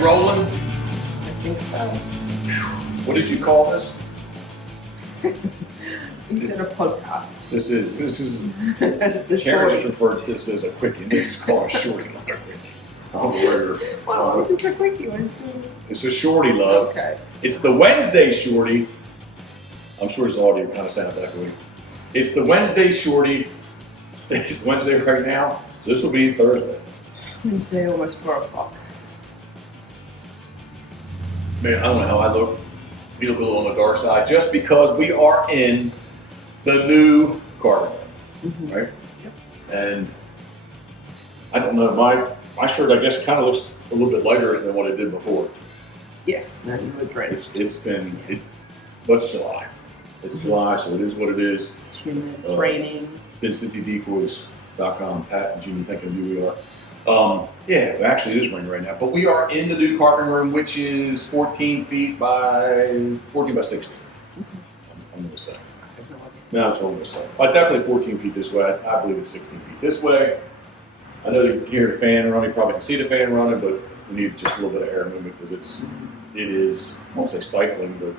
rolling? I think so. What did you call this? You said a podcast. This is The Karen short. just referred to this as a quickie. This is called a shorty, not a quickie. Well, just a quickie. It's a shorty, love. Okay. It's the Wednesday shorty. I'm sure this audio kind of sounds echoey. It's the Wednesday shorty. It's Wednesday right now, so this will be Thursday. Wednesday, almost 4 o'clock. Man, I don't know how I look. You look a little on the dark side, just because we are in the new carpet, right? Yep. And I don't know, my shirt, I guess, kind of looks a little bit lighter than what it did before. Yes, no, you look great. But it's July. It's July, so it is what it is. It's humid, it's raining. VincenteDecoys.com, Pat and Jimmy thinking who we are. Yeah, actually it is raining right now, but we are in the new carpet room, which is 14 feet by 14 by 16. I'm going to say. I have no idea. No, that's what I'm going to say. But definitely 14 feet this way. I believe it's 16 feet this way. I know you can hear the fan running, probably can see the fan running, but we need just a little bit of air movement because it is, I won't say stifling, but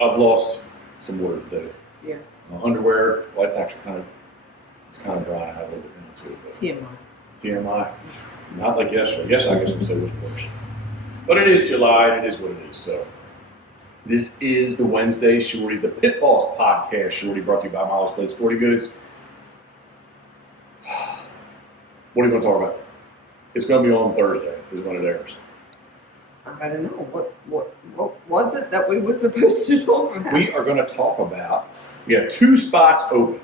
I've lost some water today. Yeah. Underwear, well, it's actually kind of dry. I have a little bit into it. But TMI. TMI, not like yesterday. Yes, I guess we'll say it was worse. But it is July, and it is what it is. So this is the Wednesday Shorty, the Pitboss podcast Shorty, brought to you by Miles Place Sporty Goods. What are you going to talk about? It's going to be on Thursday, is when it airs. I don't know. What was it that we were supposed to talk about? We are going to talk about, we have 2 spots open.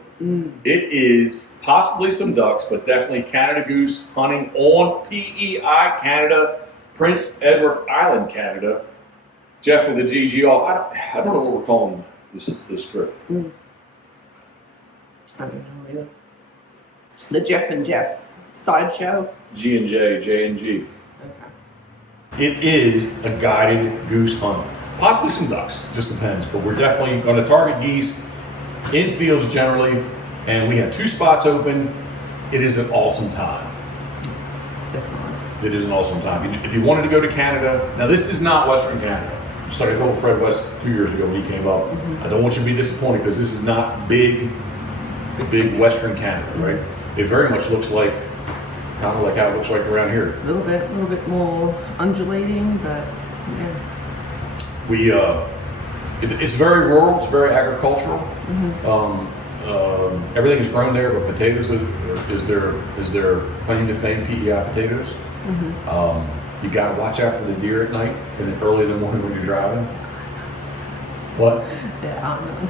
It is possibly some ducks, but definitely Canada goose hunting on PEI, Canada, Prince Edward Island, Canada. Jeff with the GG off. I don't know what we're calling this trip. I don't know either. The Jeff and Jeff sideshow. G&J, J&G. Okay. It is a guided goose hunt. Possibly some ducks, just depends. But we're definitely going to target geese in fields generally, and we have 2 spots open. It is an awesome time. Definitely. It is an awesome time. If you wanted to go to Canada, now this is not Western Canada. Just like I told Fred West 2 years ago when he came up, I don't want you to be disappointed because this is not big Western Canada, right? It very much looks like, kind of like how it looks like around here. A little bit more undulating, but yeah. It's very rural. It's very agricultural. Everything is grown there, but potatoes is their claim to fame. PEI potatoes. You got to watch out for the deer at night and early in the morning when you're driving. What? Yeah, I know.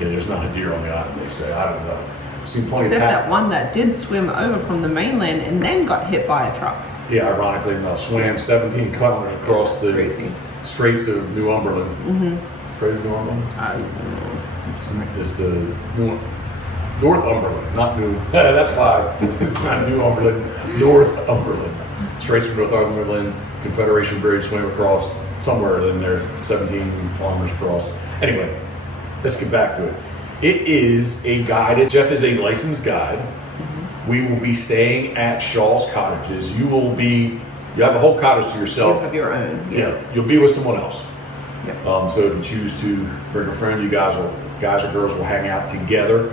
Yeah, there's not a deer on the island. They say. I don't know. I've seen plenty. Except that one that did swim over from the mainland and then got hit by a truck. Yeah, ironically enough, swam 17 kilometers across the Straits of Northumberland. Straits of Northumberland? It's the Northumberland, not New. That's 5. It's not Northumberland, Northumberland. Straits of Northumberland, Confederation Bridge, swam across somewhere in there, 17 kilometers across. Anyway, let's get back to it. It is a guided, Jeff is a licensed guide. We will be staying at Shaw's Cottages. You have a whole cottage to yourself. You have your own. Yeah, you'll be with someone else. Yep. So if you choose to bring a friend, you guys or girls will hang out together.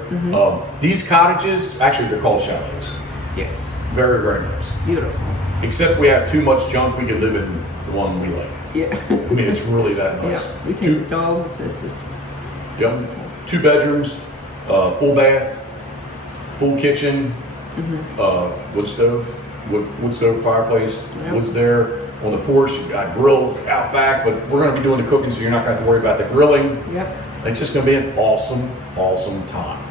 These cottages, actually they're called chalets. Yes. Very, very nice. Beautiful. Except we have too much junk, we could live in the one we like. Yeah. I mean, it's really that nice. Yeah. We take the dogs. It's just. Yep. 2 bedrooms, full bath, full kitchen, wood stove fireplace, wood's there. On the porch, you've got grill out back, but we're going to be doing the cooking, so you're not going to have to worry about the grilling. Yep. It's just going to be an awesome, awesome time.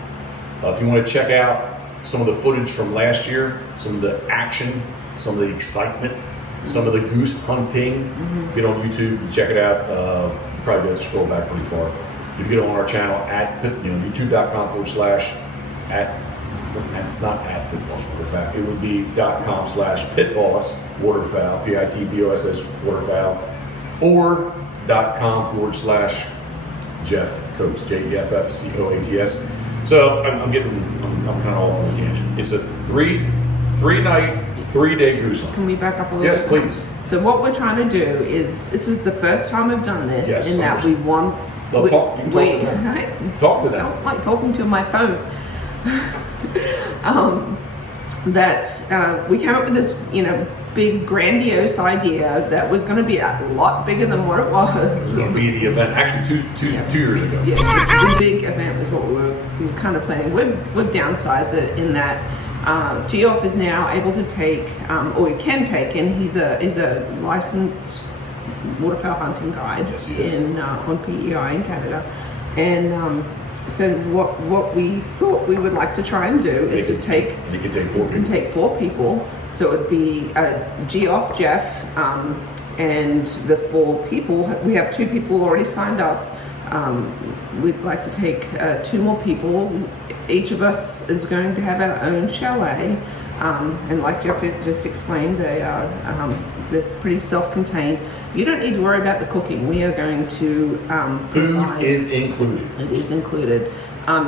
If you want to check out some of the footage from last year, some of the action, some of the excitement, some of the goose hunting, get on YouTube and check it out. You probably have to scroll back pretty far. If you get on our channel at youtube.com/@ it's not at Pitboss Waterfowl. It would be .com/Pitboss Waterfowl, PITBOSS Waterfowl, or .com/Jeff Coates, JEFFCOATS. So I'm kind of off on a tangent. It's a three night 3-day goose hunt. Can we back up a little Yes, bit? please. So what we're trying to do is, this is the first time we've done this, Yes, in that we want. Love talk. You can talk to them. Right? Talk to I them. don't like talking to my phone. We came up with this, big grandiose idea that was going to be a lot bigger than what it was. It was going to be the event, actually two years ago. Yes, the big event was what we were kind of planning. We've downsized it in that Geoff is now able to take, or he can take, and he's a licensed waterfowl hunting guide. Yes, he is. On PEI in Canada, and so what we thought we would like to try and do is to take. And you can take 4 people. You can take 4 people. So it would be Geoff, Jeff, and the 4 people. We have 2 people already signed up. We'd like to take 2 more people. Each of us is going to have our own chalet. And like Jeff just explained, they're pretty self-contained. You don't need to worry about the cooking. We are going to Food is included. It is included.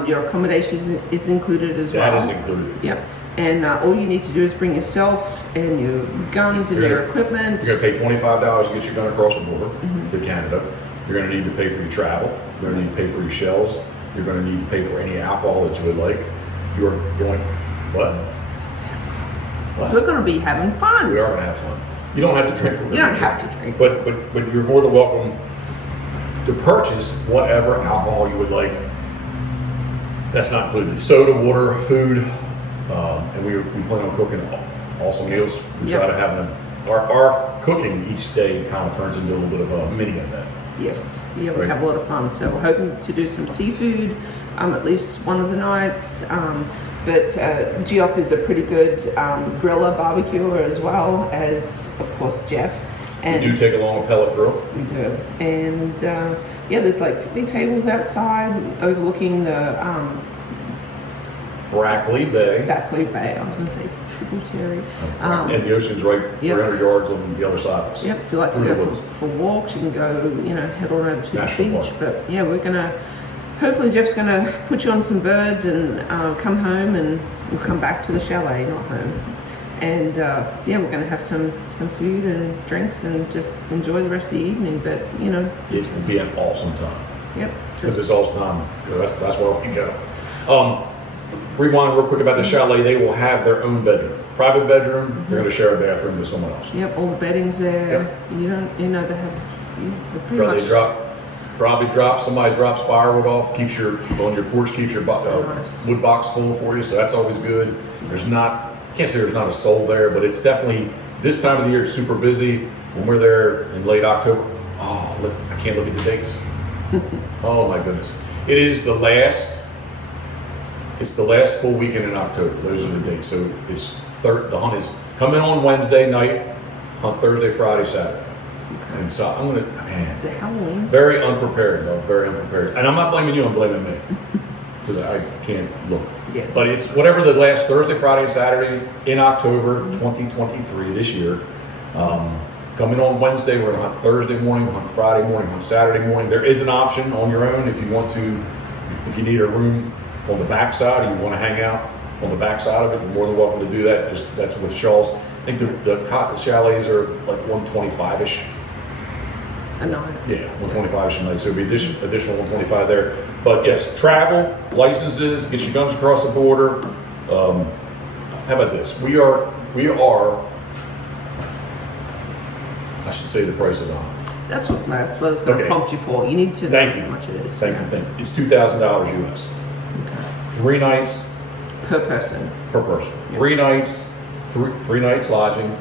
Your accommodation is included as well. That is included. Yep. And all you need to do is bring yourself and your guns and your equipment. You're going to pay $25 to get your gun across the border to Canada. You're going to need to pay for your travel. You're going to need to pay for your shells. You're going to need to pay for any alcohol that you would like. You're going, what? So we're going to be having fun. We are going to have fun. You don't have to drink. You don't have to drink. But you're more than welcome to purchase whatever alcohol you would like. That's not included. Soda, water, food, and we plan on cooking awesome meals. We try to have them. Our cooking each day kind of turns into a little bit of a mini event. Yes, yeah, we Right. have a lot of fun. So we're hoping to do some seafood at least one of the nights. But Geoff is a pretty good griller, barbecuer, as well as, of course, Jeff. And We do take along a pellet grill. we do. And there's like picnic tables outside overlooking the Brackley Bay. Backley Bay. I was going to say tributary. And the ocean's right 300 yards on the other side of us. Yep, if you like to Through go the woods. for walks, you can go, head on over to National the beach. park. But yeah, we're gonna, hopefully Jeff's gonna put you on some birds and come home, and we'll come back to the chalet, not home. And we're gonna have some food and drinks and just enjoy the rest of the evening. But It will be an awesome time. yep. Because it's awesome time. 'Cause that's where we can go. Rewind real quick about the chalet. They will have their own bedroom. Private bedroom. They're going to share a bathroom with someone else. Yep, all the bedding's there. Yep. You don't, they have, they're pretty Probably much. somebody drops firewood off, on your porch, keeps your nice. wood box full for you, so that's always good. Can't say there's not a soul there, but it's definitely, this time of the year, it's super busy. When we're there in late October, look, I can't look at the dates. Oh my goodness. It's the last full weekend in October. Those are the dates. So the hunt is coming on Wednesday night, hunt Thursday, Friday, Saturday. And so Is it Halloween? very unprepared though, very unprepared. And I'm not blaming you, I'm blaming me. Because I can't look. Yeah. But it's whatever the last Thursday, Friday, and Saturday in October 2023 this year. Coming on Wednesday, we're gonna hunt Thursday morning, hunt Friday morning, hunt Saturday morning. There is an option on your own if you need a room on the back side, or you want to hang out on the back side of it, you're more than welcome to do that. That's with shawls. I think the chalets are like 125-ish. A night. Yeah, 125-ish a night. So it'd be additional 125 there. But yes, travel, licenses, get your guns across the border. How about this? We are. I should say the price of the hunt. That's what I was going to prompt you for. You need to know Thank you. how much it is. Thank you. It's $2,000 US. Okay. 3 nights Per person. per person. 3 nights, three nights lodging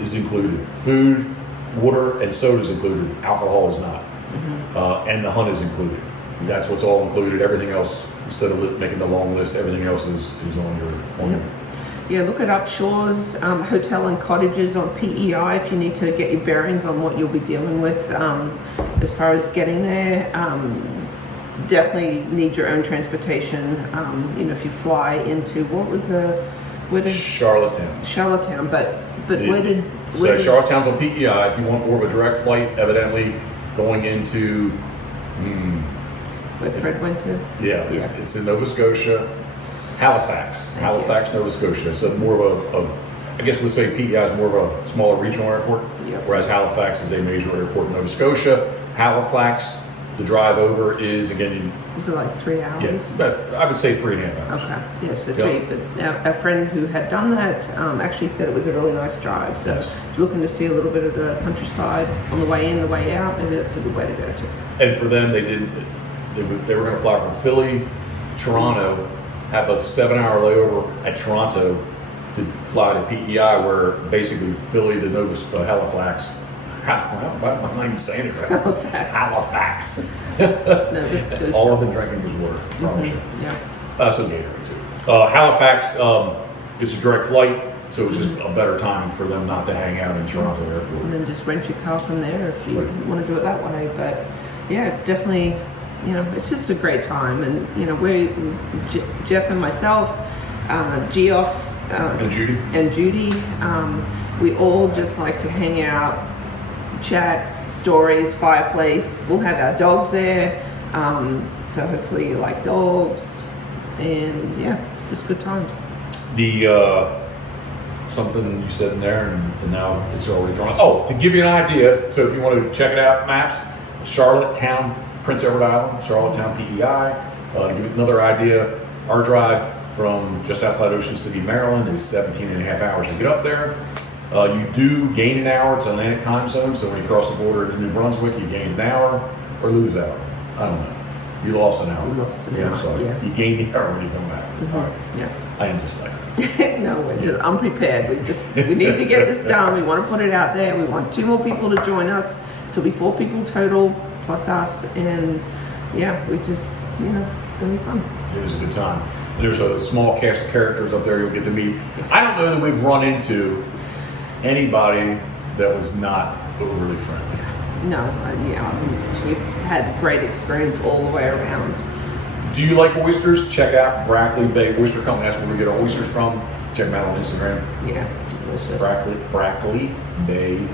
is included. Food, water, and soda is included. Alcohol is not. And the hunt is included. That's what's all included. Everything else, instead of making the long list, everything else is on your. Yeah, look it up. Shores, hotel and cottages on PEI if you need to get your bearings on what you'll be dealing with as far as getting there. Definitely need your own transportation. If you fly into Charlottetown. Charlottetown, but Charlottetown's on PEI. If you want more of a direct flight, evidently going into. where Fred went to? Yeah, it's in Nova Scotia. Halifax, Nova Scotia. It's more of I guess we'll say PEI is more of a smaller regional airport, Yep. whereas Halifax is a major airport in Nova Scotia. Halifax, the drive over is, again, Was it like 3 hours? I would say 3.5 hours. Okay, yeah, so Yep. 3, but a friend who had done that actually said it was a really nice drive. So Yes. if you're looking to see a little bit of the countryside on the way in, the way out, maybe that's a good way to go to. And for them, they were going to fly from Philly, Toronto, have a 7-hour layover at Toronto to fly to PEI, where basically Philly to Halifax. I'm not even saying it right. Halifax. Nova Scotia. All I've been drinking is water. Promise you. Yeah. Some Gatorade too. Halifax gets a direct flight, so it was just a better timing for them not to hang out in Toronto Airport. And then just rent your car from there if you Right. want to do it that way. But yeah, it's definitely, it's just a great time. And, Jeff and myself, Geoff, And Judy? and Judy, we all just like to hang out, chat, stories, fireplace. We'll have our dogs there. So hopefully you like dogs. And yeah, just good times. The something you said in there, and now it's already drawn. Oh, to give you an idea, so if you want to check it out, maps, Charlottetown, Prince Edward Island, Charlottetown, PEI. To give you another idea, our drive from just outside Ocean City, Maryland is 17.5 hours to get up there. You do gain an hour. It's Atlantic time zone, so when you cross the border into New Brunswick, you gain an hour or lose an hour. I don't know. You lost an hour. We lost an Yeah, hour, I'm sorry. yeah. You gain the hour when you come back. All right. Yeah. I am dyslexic. No, we're just unprepared. We need to get this done. We want to put it out there. We want 2 more people to join us. So it'll be 4 people total plus us. And yeah, we just, it's going to be fun. It is a good time. And there's a small cast of characters up there you'll get to meet. I don't know that we've run into anybody that was not overly friendly. No, we've had great experience all the way around. Do you like oysters? Check out Brackley Bay Oyster Company. That's where we get our oysters from. Check them out on Instagram. Yeah, delicious. Brackley Bay,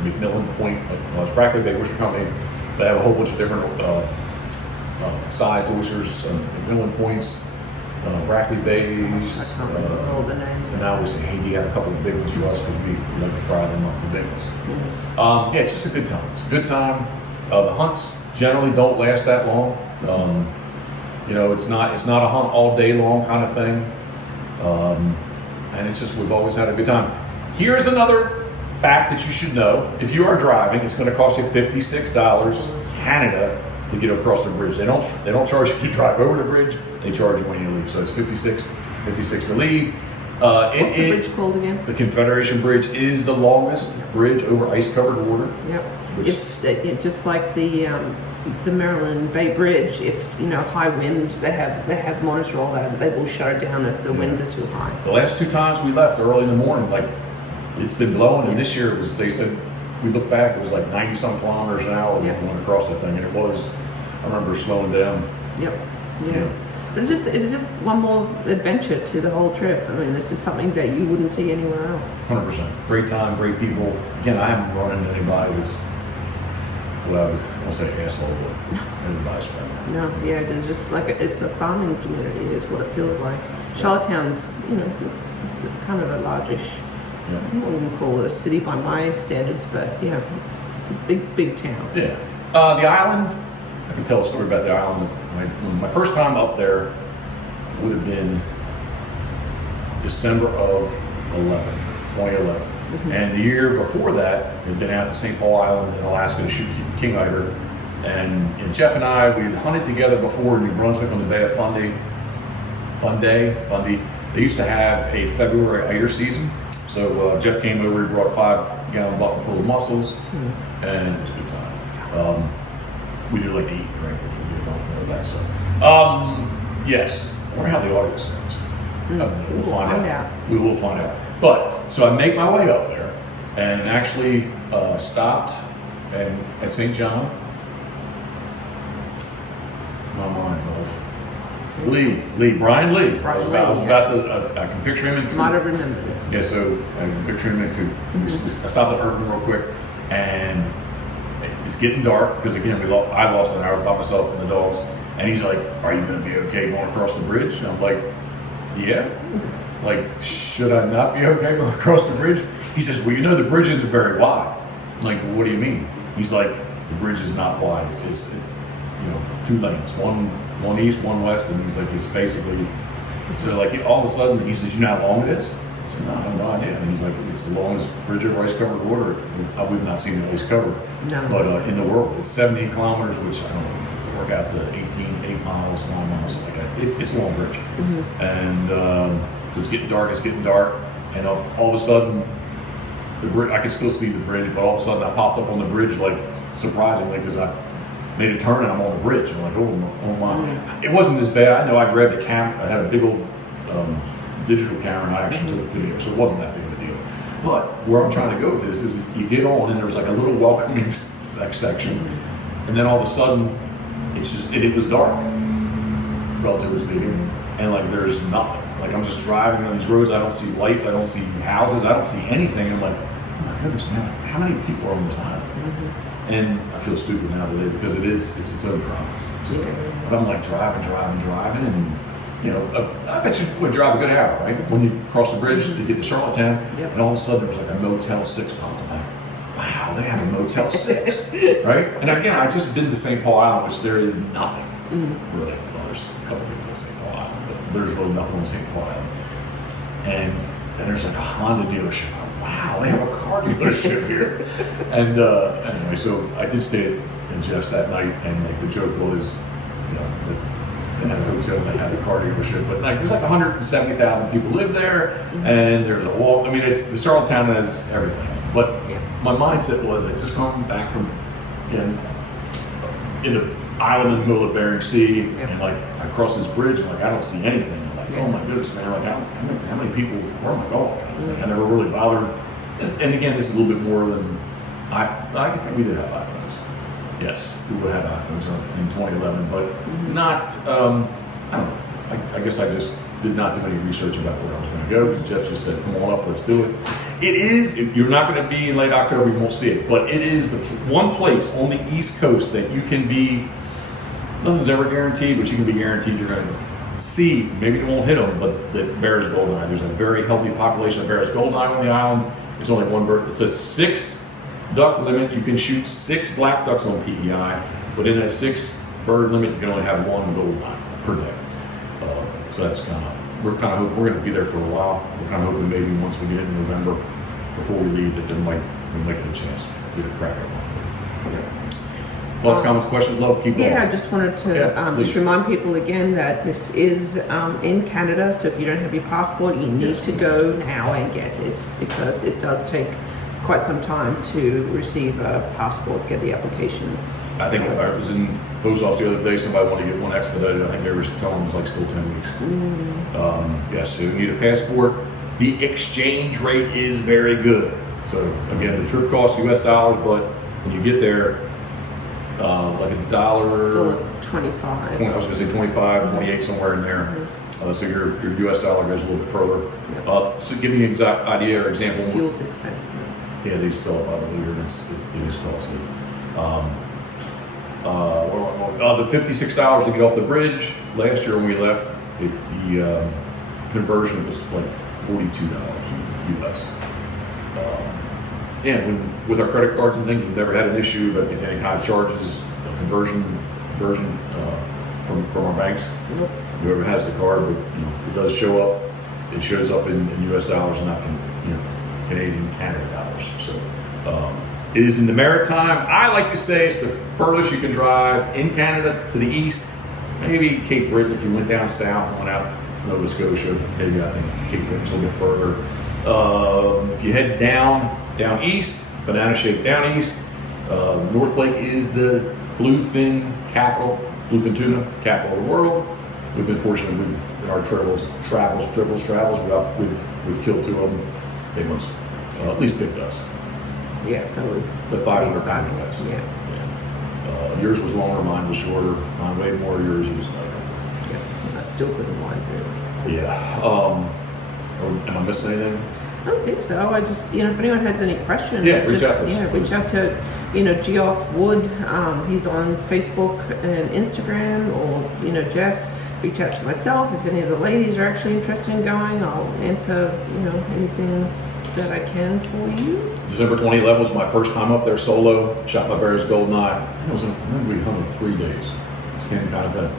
McMillan Point. It's Brackley Bay Oyster Company. They have a whole bunch of different sized oysters, McMillan Points, Brackley Bays. I can't remember all the names. And now we say, hey, do you have a couple of big ones for us? Because we like to fry them up, the big ones. Yeah, it's just a good time. It's a good time. The hunts generally don't last that long. It's not a hunt all day long kind of thing. And it's just, we've always had a good time. Here's another fact that you should know. If you are driving, it's going to cost you $56 Canada to get across the bridge. They don't charge you to drive over the bridge. They charge you when you leave. So it's $56 to leave. What's the bridge called again? The Confederation Bridge is the longest bridge over ice-covered water. Yep. Just like the Maryland Bay Bridge, if high winds, they have monitor all that. They will shut it down if the winds are too high. The last 2 times we left early in the morning, it's been blowing, and this year they said, we looked back, it was like 90-some kilometers an hour when we went across that thing, and I remember slowing down. Yep. Yeah. But it's just one more adventure to the whole trip. I mean, it's just something that you wouldn't see anywhere else. 100%. Great time, great people. Again, I haven't run into anybody that's, I won't say asshole, but everybody's friendly. No, yeah, it's just like it's a farming community is what it feels like. Charlottetown's, it's kind of a largish. Yeah. I wouldn't call it a city by my standards, but yeah, it's a big town. Yeah. The island, I can tell a story about the island. My first time up there would have been December of 2011. And the year before that, we'd been out to St. Paul Island in Alaska to shoot king eider. And Jeff and I, we had hunted together before in New Brunswick on the Bay of Fundy. Fundy. They used to have a February eider season. So Jeff came over, he brought a 5-gallon bucket full of mussels, and it was a good time. We do like to eat and drink if we don't know that. So, yes. I wonder how the audio sounds. We'll find out. We will find out. But so I make my way up there, and actually stopped at St. John. My mind, love. Brian Lee. I can picture him in Coop. Might have remembered it. Yeah, so I can picture him in Coop. I stopped at Irvin real quick, and it's getting dark because again, I lost an hour by myself and the dogs. And he's like, "Are you going to be okay going across the bridge?" And I'm like, "Yeah." Like, should I not be okay going across the bridge? He says, well, you know, the bridge isn't very wide. I'm like, well, what do you mean? He's like, the bridge is not wide. It's you know, 2 lanes, one east, one west, and he's like, it's basically, so like all of a sudden, he says, you know how long it is? I said, no, I have no idea. And he's like, it's the longest bridge over ice-covered water. We've not seen it ice-covered, No. but in the world. It's 17 kilometers, which I don't know, to work out to 8 miles, 9 miles, something like that. It's a long bridge. And so it's getting dark, and all of a sudden, the bridge, I could still see the bridge, but all of a sudden I popped up on the bridge, like, surprisingly, because I made a turn and I'm on the bridge. I'm like, oh my. It wasn't as bad. I know I grabbed a camera. I had a big old digital camera, and I actually took a video, so it wasn't that big of a deal. But where I'm trying to go with this is you get on, and there's like a little welcoming section, and then all of a sudden, it's just, it was dark, relatively speaking, and like there's nothing. Like I'm just driving on these roads, I don't see lights, I don't see houses, I don't see anything. I'm like, oh my goodness, man, how many people are on this island? And I feel stupid now today because it's its own province. So, but I'm like driving, and you know, I bet you would drive a good hour, right? When you cross the bridge to get to Charlottetown, and all of a sudden there's like a Motel 6 popped up. Wow, they have a Motel 6, right? And again, I just did the St. Paul Island, which there is nothing really. Well, there's a couple things on St. Paul Island, but there's really nothing on St. Paul Island. And then there's like a Honda dealership. Wow, they have a car dealership here. And anyway, so I did stay in Jeff's that night, and like the joke was, you know, they had a hotel and they had a car dealership, but like there's like 170,000 people live there, and there's a wall. I mean, it's the Charlottetown has everything. But my mindset was, I just come back from in the island in the middle of Bering Sea, and like I cross this bridge, and like I don't see anything. I'm like, oh my goodness, man! Like how many people? Where am I going? Kind of thing. I never really bothered. And again, this is a little bit more than I think we did have iPhones. Yes, we would have iPhones in 2011, but not. I don't know. I guess I just did not do any research about where I was going to go, because Jeff just said, "Come on up, let's do it." It is. You're not going to be in late October. You won't see it, but it is the one place on the East Coast that you can be. Nothing's ever guaranteed, but you can be guaranteed you're going to see. Maybe you won't hit them, but the Barrett's goldeneye. There's a very healthy population of Barrett's goldeneye on the island. It's only one bird. It's a 6 duck limit. You can shoot 6 black ducks on PEI, but in that 6 bird limit, you can only have 1 goldeneye per day. So that's we're kind of hoping we're going to be there for a while. We're kind of hoping maybe once we get in November, before we leave, that we might get a chance to get a crack at one. Okay. Thoughts, comments, questions, love, keep going. Yeah, I just wanted to just remind people again that this is in Canada, so if you don't have your passport, you need to go now and get it, because it does take quite some time to receive a passport, get the application. I think I was in post office the other day, somebody wanted to get one expedited. I think they were telling them it's like still 10 weeks. Yes, so you need a passport. The exchange rate is very good. So again, the trip costs US dollars, but when you get there, like $1. $1.25. I was going to say 25, 28, somewhere in there. So your US dollar goes a little bit further. So give you an exact idea or example. Fuel's expensive. Yeah, they sell it by the liter, and it is costly. The $56 to get off the bridge. Last year when we left, the conversion was like $42 US. And with our credit cards and things, we've never had an issue about getting any kind of charges, conversion from our banks. Whoever has the card, but it does show up. It shows up in US dollars, not Canadian, Canada dollars. So it is in the maritime. I like to say it's the furthest you can drive in Canada to the east. Maybe Cape Breton if you went down south and went out Nova Scotia. Maybe I think Cape Breton's a little bit further. If you head down east, banana shape down east, North Lake is the bluefin tuna capital of the world. We've been fortunate. In our travels, we've killed 2 of them, big ones, at least big ducks. Yeah, that was the 500-pound class. Yeah. Yours was longer, mine was shorter. Mine weighed more. Yours was lighter. Yeah, I still couldn't mind it. Yeah. Am I missing anything? I don't think so. I just, if anyone has any questions, reach out to us. Yeah, reach out to, Geoff Wood. He's on Facebook and Instagram, or, Jeff. reach out to myself. If any of the ladies are actually interested in going, I'll answer, anything that I can for you. December 2011 was my first time up there solo. Shot my bear's golden eye. I think we hunted 3 days. Same kind of thing.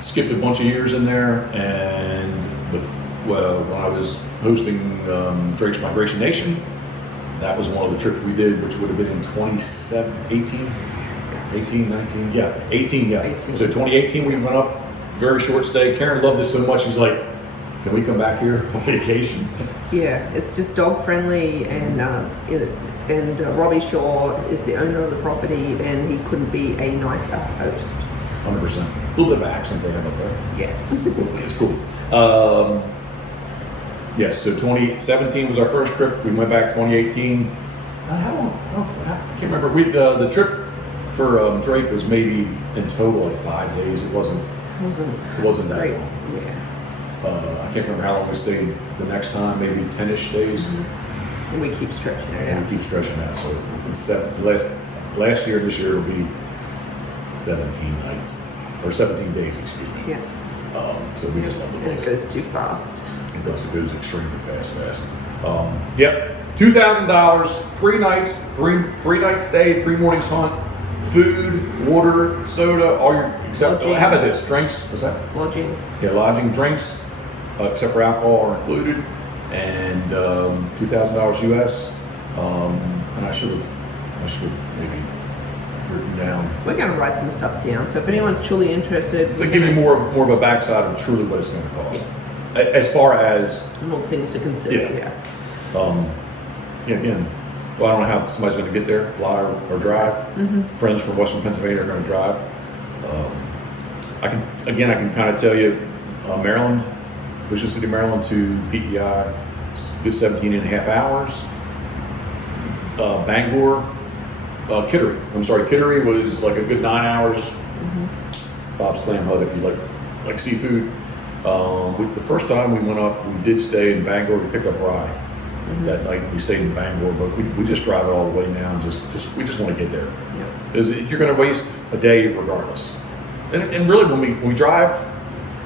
Skipped a bunch of years in there, and when I was hosting Drake's Migration Nation, that was one of the trips we did, which would have been in 18, 19, yeah, 18, yeah. 18. So 2018 we went up, very short stay. Karen loved it so much, she's like, can we come back here on vacation? Yeah, it's just dog friendly, and Robbie Shaw is the owner of the property, and he couldn't be a nicer host. 100%. A little bit of accent they have up there. Yeah. It's cool. Yes, so 2017 was our first trip. We went back 2018. I can't remember. The trip for Drake was maybe in total like 5 days. It wasn't that great. long. Yeah. I can't remember how long we stayed the next time, maybe 10-ish days. Mm-hmm. And we keep stretching it And out. we keep stretching out. So it's last year, this year it'll be 17 nights, or 17 days, excuse me. Yeah. So we just love the And it place. goes too fast. It does. It goes extremely fast. Yep. $2,000, 3 nights, three night stay, 3 mornings hunt, food, water, soda, all your except. Lodging. How about this? Drinks? What's that? Lodging. Yeah, lodging, drinks, except for alcohol, are included, and $2,000 US. And I should have maybe written down. We're going to write some stuff down. So if anyone's truly interested, So give you more of a backside of truly what it's going to cost, as far as more things to consider. Yeah. Again, well, I don't know how somebody's going to get there, fly or drive. Mm-hmm. Friends from Western Pennsylvania are going to drive. I can kind of tell you, Maryland, Ocean City, Maryland to PEI, good 17 and a half hours. Bangor, Kittery was like a good 9 hours. Mm-hmm. Bob's Clam Hut if you like seafood. The first time we went up, we did stay in Bangor. We picked up rye. Mm-hmm. That night we stayed in Bangor, but we just drive it all the way now. And we just want to get there. Yeah. Because you're going to waste a day regardless. And really, when we drive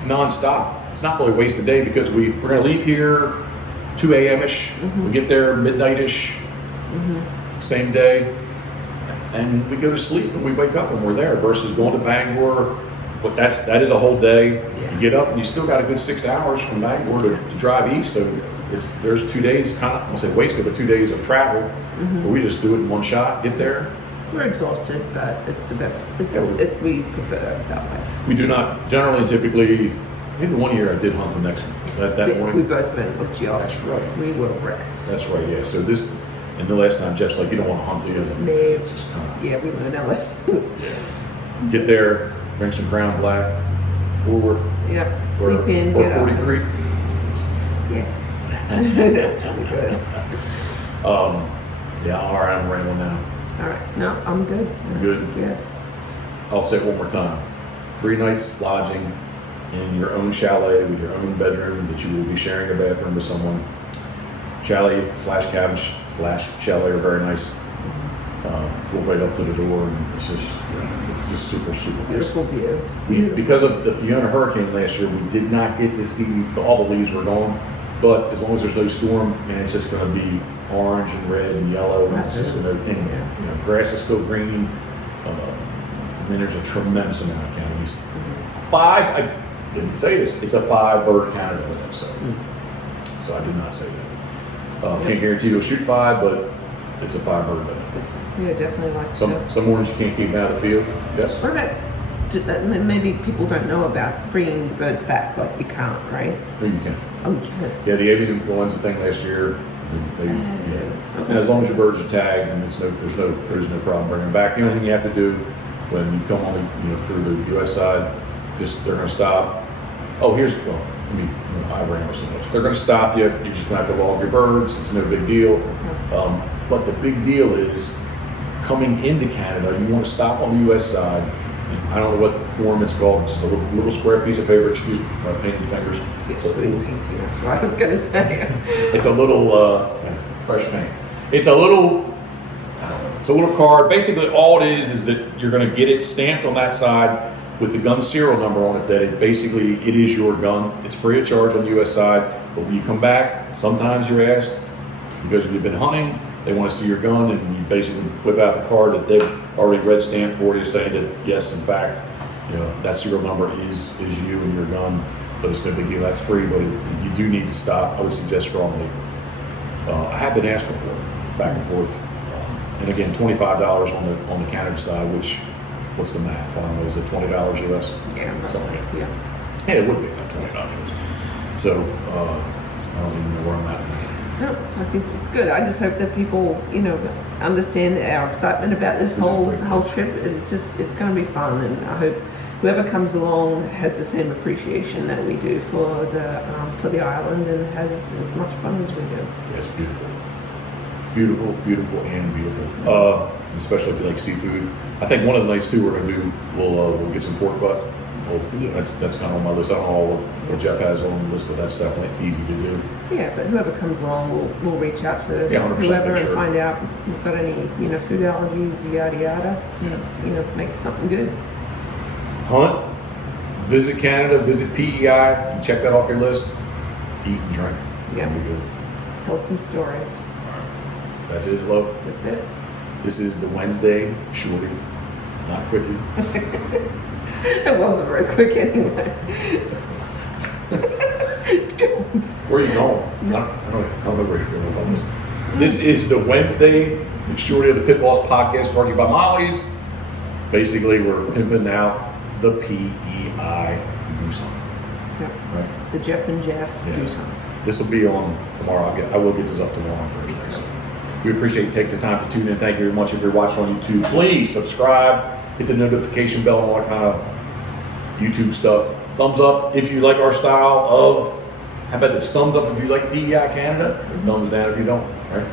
nonstop, it's not really waste a day because we're going to leave here 2 a.m.-ish. Mm-hmm. We get there midnight-ish, Mm-hmm. same day, and we go to sleep and we wake up and we're there. Versus going to Bangor, but that is a whole day. Yeah. You get up and you still got a good 6 hours from Bangor to drive east. So there's 2 days, kind of, I won't say wasted, but 2 days of travel. Mm-hmm. Where we just do it in one shot, get there. We're exhausted, but it's the best. We prefer it that way. We do not generally, typically. Maybe 1 year I did hunt the next one. That We morning. both went with Geoff. That's right. We were wrecked. That's right. Yeah. So and the last time Jeff's like, you don't want to hunt, do you? No. It's just kind of Yeah, we learned our lesson. get there, bring some Crown Black, or Sleep in, or get 40 up. Creek. Yes. That's really good. Yeah. All right. I'm rambling now. All right. No, I'm good. Good. Yes. I'll say it one more time. 3 nights lodging in your own chalet with your own bedroom that you will be sharing a bathroom with someone. Chalet / cabin / chalet are very nice. Pull right up to the door, and it's just super nice. Beautiful view. Because of the Fiona hurricane last year, we did not get to see all the leaves were gone. But as long as there's no storm, man, it's just going to be orange and red and yellow, and it's just going to. And grass is still green. I mean, there's a tremendous amount of canopies. 5. I didn't say this. It's a 5-bird canopy limit, so I did not say that. Can't guarantee you'll shoot 5, but it's a 5-bird limit. Yeah, definitely like Some mornings you can't keep them out of the field. Yes. What about? Maybe people don't know about bringing the birds back. Like you can't, right? No, you can. Oh, you can. Yeah, the avian influenza thing last year. And as long as your birds are tagged, and there's no problem bringing them back. The only thing you have to do when you come on through the U.S. side, they're going to stop. Oh, I ramble so much. They're going to stop you. You're just going to have to log your birds. It's no big deal. But the big deal is coming into Canada. You want to stop on the U.S. side. I don't know what form it's called. Just a little square piece of paper. Excuse my painted fingers. That's what I was going to say. It's a little fresh paint. It's a little. I don't know. It's a little card. Basically, all it is that you're going to get it stamped on that side, with the gun serial number on it that it basically it is your gun. It's free of charge on the U.S. side, but when you come back, sometimes you're asked because you've been hunting. They want to see your gun, and you basically whip out the card that they've already red stamped for you, saying that yes, in fact, that serial number is you and your gun. But it's no big deal. That's free, but you do need to stop. I would suggest strongly. I have been asked before, back and forth, and again, $25 on the Canada side. Which, what's the math? I don't know. Is it $20 US? Yeah, Something like that. yeah. Yeah, it would be about $20. So I don't even know where I'm at now. No, I think it's good. I just hope that people, understand our excitement about this whole trip. It's going to be fun, and I hope whoever comes along has the same appreciation that we do for the island and has as much fun as we do. Yeah, it's beautiful, beautiful, beautiful, and beautiful. Especially if you like seafood. I think one of the nights too we're going to do, we'll get some pork butt. Yeah. That's kind of on my list. I don't know what Jeff has on the list, but that's definitely it's easy to do. Yeah, but whoever comes along, we'll reach out to 100%, whoever and sure. find out if we've got any food allergies, yada yada. Yeah. Make it something good. Hunt, visit Canada, visit PEI, check that off your list. Eat and drink. Yeah. It'll be good. Tell some stories. That's it, love. That's it. This is the Wednesday shorty, not quickie. It wasn't very quick anyway. Don't. Where are you going? I don't know where you're going with all this. This is the Wednesday shorty of the Pitboss podcast brought to you by Molly's. Basically, we're pimping out the PEI Goose Hunt. Yeah. Right? The Jeff and Jeff Yeah. Goose Hunt. This will be on tomorrow. I will get this up tomorrow on Thursday. So we appreciate you taking the time to tune in. Thank you very much. If you're watching on YouTube, please subscribe, hit the notification bell, and all that kind of YouTube stuff. Thumbs up if you like our style of. How about this? Thumbs up if you like PEI Canada. And thumbs down if you don't. Right?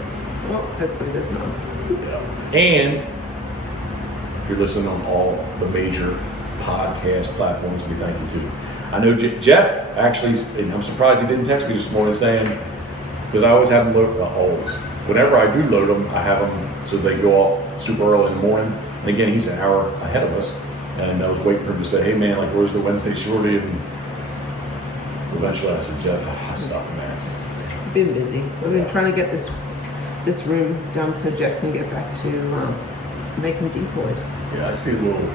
Well, hopefully there's none. Yeah. And if you're listening on all the major podcast platforms, we thank you too. I know Jeff actually, and I'm surprised he didn't text me this morning saying, because I always have them load, well, always. Whenever I do load them, I have them so they go off super early in the morning. And again, he's an hour ahead of us. And I was waiting for him to say, hey man, like where's the Wednesday shorty? And eventually I said, Jeff, I suck, man. Been busy. We've been trying to get this room done so Jeff can get back to making decoys. Yeah, I see a little.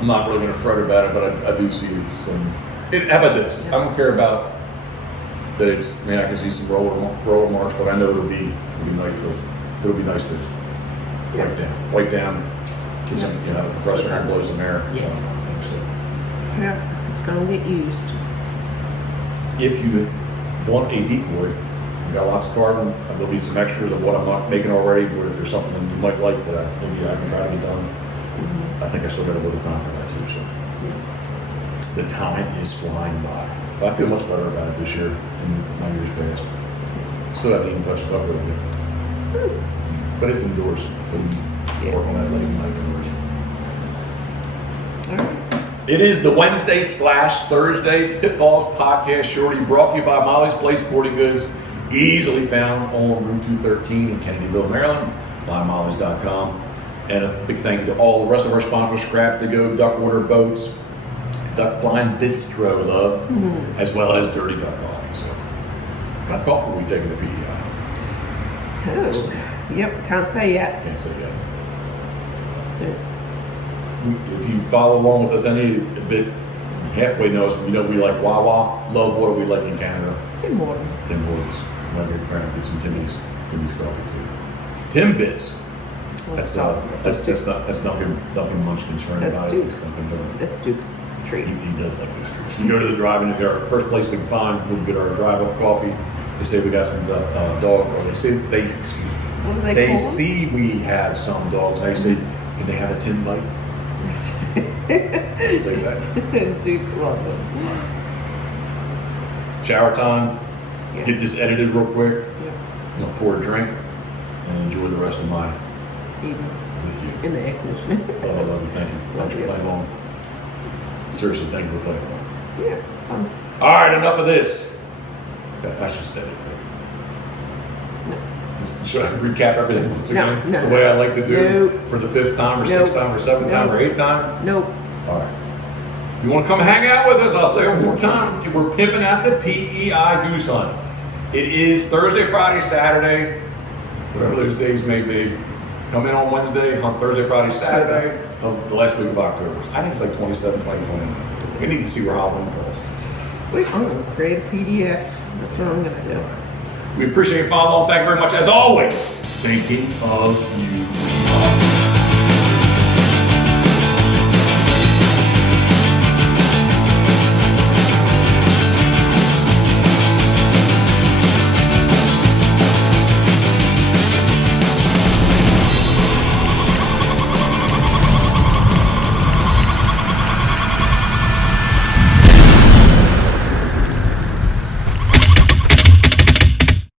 I'm not really going to fret about it, but I do see some. How about this? I don't care about that. It's. I mean, I can see some roller marks, but I know it'll be nice to wipe down, get some compressor air, blow some air. Yeah. I think so. Yeah, it's gonna get used. If you want a decoy, I got lots of carbon. There'll be some extras of what I'm not making already. But if there's something that you might like that maybe I can try to get done. I think I still got a little time for that too. So the time is flying by. But I feel much better about it this year than my years past. Still haven't even touched the duck road yet. But it's indoors, so we work on that late night indoors. All right. It is the Wednesday/Thursday Pitboss Podcast Shorty, brought to you by Molly's Place Sporting Goods, easily found on Route 213 in Kennedyville, Maryland, mymollies.com. And a big thank you to all the rest of our sponsors, Scrap to Go, Duckwater Boats, Duck Blind Bistro, love, as well as Dirty Duck Coffee. So, what kind of coffee are we taking to PEI? Oh, yep, can't say yet. Can't say yet. So, If you follow along with us any bit, halfway knows, we like Wawa. Love what do we like in Canada? Tim Hortons. Tim Hortons. Might get some Timmy's coffee too. Timbits. That's Duncan Munchkins for anybody. That's Duke's. Dunkin' Donuts. That's Duke's treat. He does like those treats. You go to the drive-in, our first place we can find, we get our drive-up coffee. They say we got some dog, or excuse me. What do they They call them? see we have some dogs. They say, can they have a tin bite? That's what they say. Duke loves it. Shower time. Yes. Get this edited real quick. Yeah. I'm gonna pour a drink and enjoy the rest of my Even with you. in the air conditioning. Love, I love you. Thank you. Thanks Love for you. playing along. Seriously, thank you for playing along. Yeah, it's fun. All right, enough of this. I should stay. No. Should I recap everything once again? No. The way I like to do Nope. for the 5th time or Nope. 6th time or 7th time or Nope. 8th time? Nope. All right. you want to come hang out with us, I'll say it one more time. We're pimping out the PEI Goose Hunt. It is Thursday, Friday, Saturday, whatever those days may be. Come in on Wednesday, hunt Thursday, Friday, Saturday of the last week of October. I think it's like 27, 20, 29. We need to see where Halloween falls. Wait, I'm going to create a PDF. That's what I'm going to do. We appreciate your follow-up. Thank you very much. As always, thinking of you.